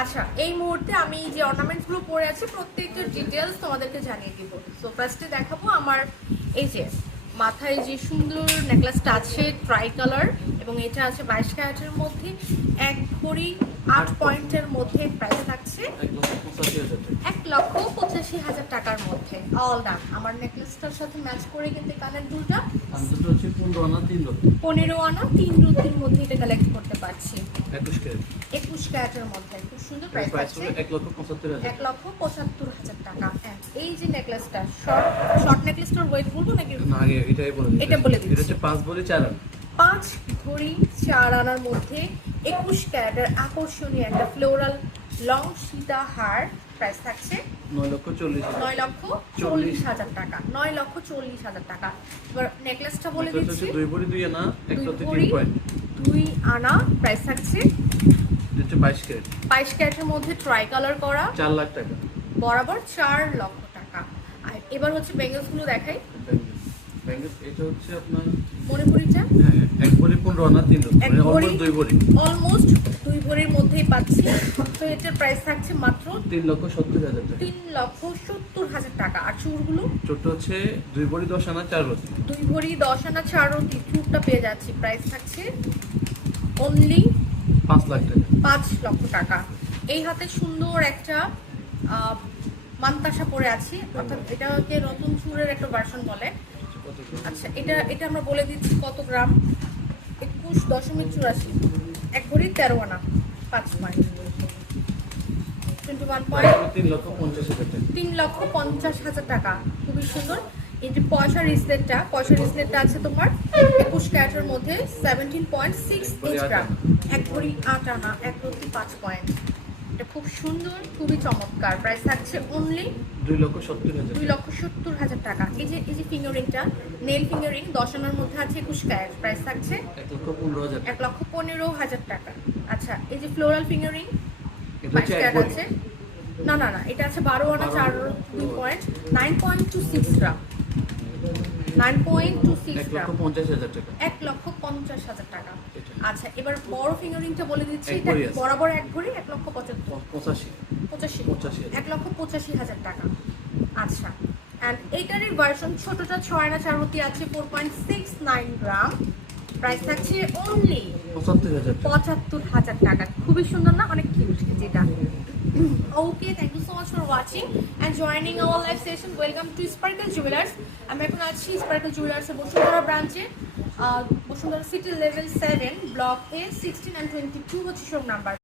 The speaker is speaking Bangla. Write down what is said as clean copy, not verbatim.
আচ্ছা, এই মুহূর্তে আমি যে অর্নামেন্টসগুলো পরে আছি প্রত্যেকটার ডিটেলস তোমাদেরকে জানিয়ে দিব। সো ফার্স্টে দেখাবো আমার এই যে মাথায় যে সুন্দর নেকলেসটা আছে ট্রাই কালার, এবং এটা আছে 22 ক্যারেটের মধ্যে, 1 ভরি 8 পয়েন্টের মধ্যে প্রাইস থাকছে 1,85,000 টাকার মধ্যে। All done. আমার নেকলেসটার সাথে ম্যাচ করে কিন্তু কানের দুলটা 15 আনা 3 রুটির মধ্যে এটা কালেক্ট করতে পারছি। 21 ক্যারেটের মধ্যে খুব সুন্দর প্রাইস আছে 1,75,000 টাকা। এই যে নেকলেসটা শর্ট নেকলেসটার ওয়েট বলবো নাকি? না, আগে এটা বলে দিচ্ছি। এটা হচ্ছে 5 ভরি 4 আনা। 5 ভরি 4 আনার মধ্যে 21 ক্যারেটের আকর্ষণীয় একটা ফ্লোরাল লং সীতা হার, প্রাইস থাকছে 9,40,000 টাকা। 9,40,000 টাকা। এবার নেকলেসটা বলে দিচ্ছি 2 ভরি 2 আনা 1 পয়েন্ট 2 আনা, প্রাইস থাকছে 22 ক্যারেট। 22 ক্যারেটের মধ্যে ট্রাই কালার করা, 4 লাখ টাকা বরাবর 4 লক্ষ টাকা। আর এবার হচ্ছে বেঙ্গলস গুলো দেখাই। এটা হচ্ছে আপনার মণিপুরিটা 1 ভরি 15 আনা 3 রুটি, মানে অলমোস্ট 2 ভরি। অলমোস্ট 2 ভরির মধ্যেই পাচ্ছি। তো এটার প্রাইস থাকছে মাত্র 3,70,000 টাকা। 3,70,000 টাকা। আর চুড়গুলো ছোট হচ্ছে 2 ভরি 10 আনা 4 রুটি। 2 ভরি 10 আনা 4 রুটি চুড়টা পেয়ে যাচ্ছি। প্রাইস থাকছে অনলি 5 লাখ টাকা। 5 লক্ষ টাকা। এই হাতে সুন্দর একটা মান্তাসা পরে আছি, অর্থাৎ এটাকে নতুন চুড়ের একটা ভার্সন বলে। আচ্ছা, এটা আমরা বলে দিচ্ছি কত গ্রাম। 21.84, 1 ভরি 13 আনা 5 পয়েন্ট 21 পয়েন্ট 3,50,000 টাকা। খুবই সুন্দর। এই যে পয়সা রিসলেটটা আছে তোমার 21 ক্যারেটের মধ্যে 17.68 গ্রাম, 1 ভরি 8 আনা 1 রুটি 5 পয়েন্ট। এটা খুব সুন্দর, খুবই চমৎকার। প্রাইস থাকছে অনলি 2,70,000 টাকা। এই যে ফিঙ্গারিংটা নেল ফিঙ্গারিং 10 আনার মধ্যে আছে 21 ক্যারেট, প্রাইস থাকছে 1,15,000 টাকা। আচ্ছা, এই যে ফ্লোরাল ফিঙ্গারিং 22 ক্যারেট আছে, না এটা আছে 12 আনা 4 2 পয়েন্ট 9.26 গ্রাম, 9.26 গ্রাম, 1,50,000 টাকা। 1,50,000 টাকা। আচ্ছা, এবার বড় ফিঙ্গারিংটা বলে দিচ্ছি। এটা বরাবর 1 ভরি 1,85,000 1,85,000 টাকা। আচ্ছা, এন্ড এইটারই ভার্সন ছোটটা 6 আনা 4 রুটি আছে 4.69 গ্রাম, প্রাইস থাকছে অনলি 75,000 টাকা। খুবই সুন্দর না? অনেক কিউট যেটা। Okay, thank you so much for watching and joining our live session. Welcome to Sparkle Jewellers. আমি এখন আছি স্পার্কেল জুয়েলার্সের বসুন্ধরা ব্রাঞ্চে, Bashundhara city level 7 block A 16 and 22 হচ্ছে শোরুম নাম্বার।